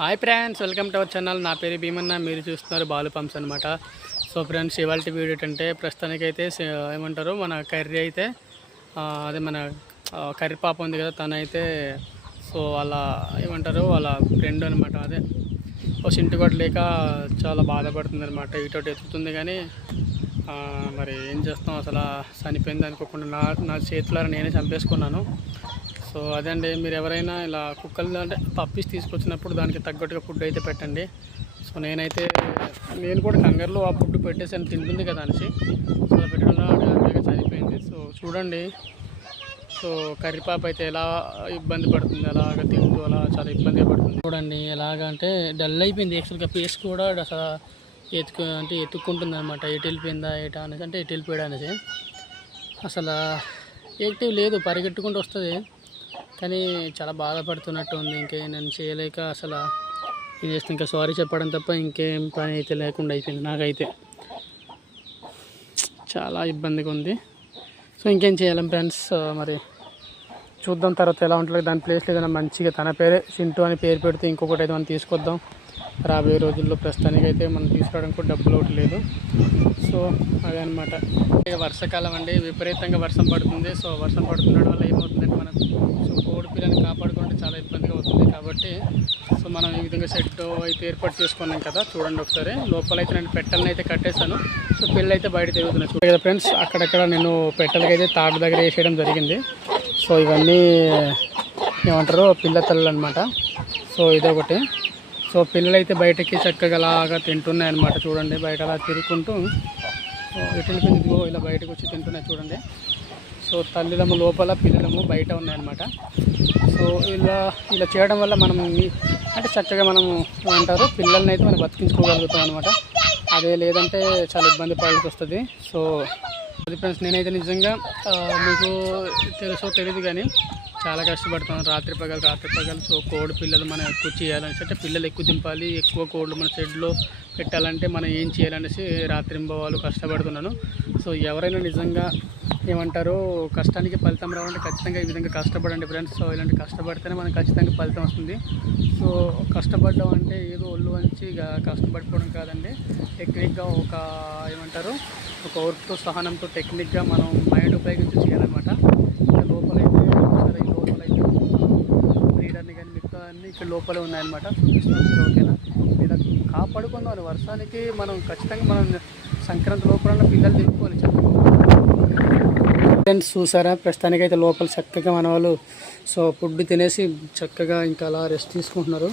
Hi friends welcome to our channel. నా పేరు భీమన్న మీరు చూస్తున్నారు బాలు పంప్స్ అనమాట సో ఫ్రెండ్స్ ఇవాళ వీడియో ఏంటంటే ప్రస్తుతానికైతే ఏమంటారు మన కర్రీ అయితే అదే మన కర్రీ పాప ఉంది కదా తనైతే సో వాళ్ళ ఏమంటారు వాళ్ళ ఫ్రెండ్ అనమాట అదే. ఓ సింటి లేక చాలా బాధపడుతుంది అనమాట ఇటు ఎత్తుతుంది కానీ మరి ఏం చేస్తాం అసలు చనిపోయింది అనుకోకుండా నా నా చేతులారా నేనే చంపేసుకున్నాను. సో అదే అండి మీరు ఎవరైనా ఇలా కుక్కలు అంటే పప్పీస్ తీసుకొచ్చినప్పుడు దానికి తగ్గట్టుగా ఫుడ్ అయితే పెట్టండి. సో నేనైతే నేను కూడా కంగారులో ఆ ఫుడ్ పెట్టేసాను తింటుంది కదా అనేసి సో పెట్టడంలో చనిపోయింది. సో చూడండి సో కర్రీపాప అయితే ఎలా ఇబ్బంది పడుతుంది అలాగ తింటూ అలా చాలా ఇబ్బందిగా పడుతుంది. చూడండి ఎలాగ అంటే డల్ అయిపోయింది. యాక్చువల్గా ఫేస్ కూడా అసలు ఎత్తుకు అంటే ఎత్తుక్కుంటుంది అనమాట ఎటు వెళ్ళిపోయిందా ఏటా అనేసి అంటే ఎటు వెళ్ళిపోయాడు అనేసి. అసలు యాక్టివ్ లేదు పరిగెట్టుకుంటూ వస్తుంది. కానీ చాలా బాధపడుతున్నట్టు ఉంది ఇంకేం నేను చేయలేక అసలు ఇది చేస్తే ఇంకా సారీ చెప్పడం తప్ప ఇంకేం పని అయితే లేకుండా అయిపోయింది నాకైతే. చాలా ఇబ్బందిగా ఉంది. సో ఇంకేం చేయాలి ఫ్రెండ్స్ మరి చూద్దాం తర్వాత ఎలా ఉంటుంది. దాని ప్లేస్లో ఏదైనా మంచిగా తన పేరే చింటూ అని పేరు పెడితే ఇంకొకటి అయితే మనం తీసుకొద్దాం. రాబోయే రోజుల్లో ప్రస్తుతానికి అయితే మనం తీసుకురావడానికి కూడా డబ్బులు ఒకటి లేదు. సో అదే అనమాట ఇక వర్షాకాలం అండి. విపరీతంగా వర్షం పడుతుంది. సో వర్షం పడుతుండడం వల్ల ఏమవుతుందంటే మనకు కోడి పిల్లల్ని కాపాడుకుంటే చాలా ఇబ్బందిగా అవుతుంది కాబట్టి సో మనం ఈ విధంగా షెడ్ అయితే ఏర్పాటు చేసుకున్నాం కదా చూడండి ఒకసారి. లోపలైతే నేను పెట్టెలను అయితే కట్టేశాను. సో పిల్లలు అయితే బయట తిరుగుతున్నాయి చూడండి కదా ఫ్రెండ్స్ అక్కడక్కడ నేను పెట్టెలకి అయితే తాడు దగ్గర వేసేయడం జరిగింది. సో ఇవన్నీ ఏమంటారు పిల్ల తల్లు అనమాట సో ఇదొకటి సో పిల్లలైతే బయటకి చక్కగా అలాగా తింటున్నాయి అనమాట చూడండి. బయట అలా తిరుగుకుంటూ ఇటు ఇదిగో ఇలా బయటకు వచ్చి తింటున్నాయి చూడండి. సో తల్లిదము లోపల పిల్లలము బయట ఉన్నాయన్నమాట. సో ఇలా ఇలా చేయడం వల్ల మనం అంటే చక్కగా మనము అంటారు పిల్లల్ని అయితే మనం బతికించుకోగలుగుతాం అనమాట అదే లేదంటే చాలా ఇబ్బంది పడాల్సి వస్తుంది. సో అది ఫ్రెండ్స్ నేనైతే నిజంగా మీకు తెలుసో తెలియదు కానీ చాలా కష్టపడతాను రాత్రి పగలు రాత్రి పగలు. సో కోడి పిల్లలు మనం ఎక్కువ చేయాలని అంటే పిల్లలు ఎక్కువ దింపాలి. ఎక్కువ కోళ్ళు మన షెడ్లో పెట్టాలంటే మనం ఏం చేయాలనేసి రాత్రింబవాళ్ళు కష్టపడుతున్నాను. సో ఎవరైనా నిజంగా ఏమంటారు కష్టానికి ఫలితం రావాలంటే ఖచ్చితంగా ఈ విధంగా కష్టపడండి ఫ్రెండ్స్. సో ఇలాంటి కష్టపడితేనే మనకు ఖచ్చితంగా ఫలితం వస్తుంది. సో కష్టపడడం అంటే ఏదో ఒళ్ళు వంచి కష్టపడిపోవడం కాదండి. టెక్నిక్గా ఒక ఏమంటారు? ఒక ఓర్పుతో సహనంతో టెక్నిక్గా మనం మైండ్ ఉపయోగించి చేయాలన్నమాట ఇంకా లోపలైతే సరే ఈ లోపలైతే బ్రీడర్ని కానీ మిగతా అన్ని ఇక్కడ లోపలే ఉన్నాయన్నమాట. చూపిస్తున్నాం ఓకేనా? ఇలా కాపాడుకుందాం వర్షానికి మనం ఖచ్చితంగా మనం సంక్రాంతి లోపల పిల్లలు తిప్పుకోవాలి ఫ్రెండ్స్ చూసారా? ప్రస్తుతానికి అయితే లోపల చక్కగా మన వాళ్ళు సో ఫుడ్ తినేసి చక్కగా ఇంకా అలా రెస్ట్ తీసుకుంటున్నారు.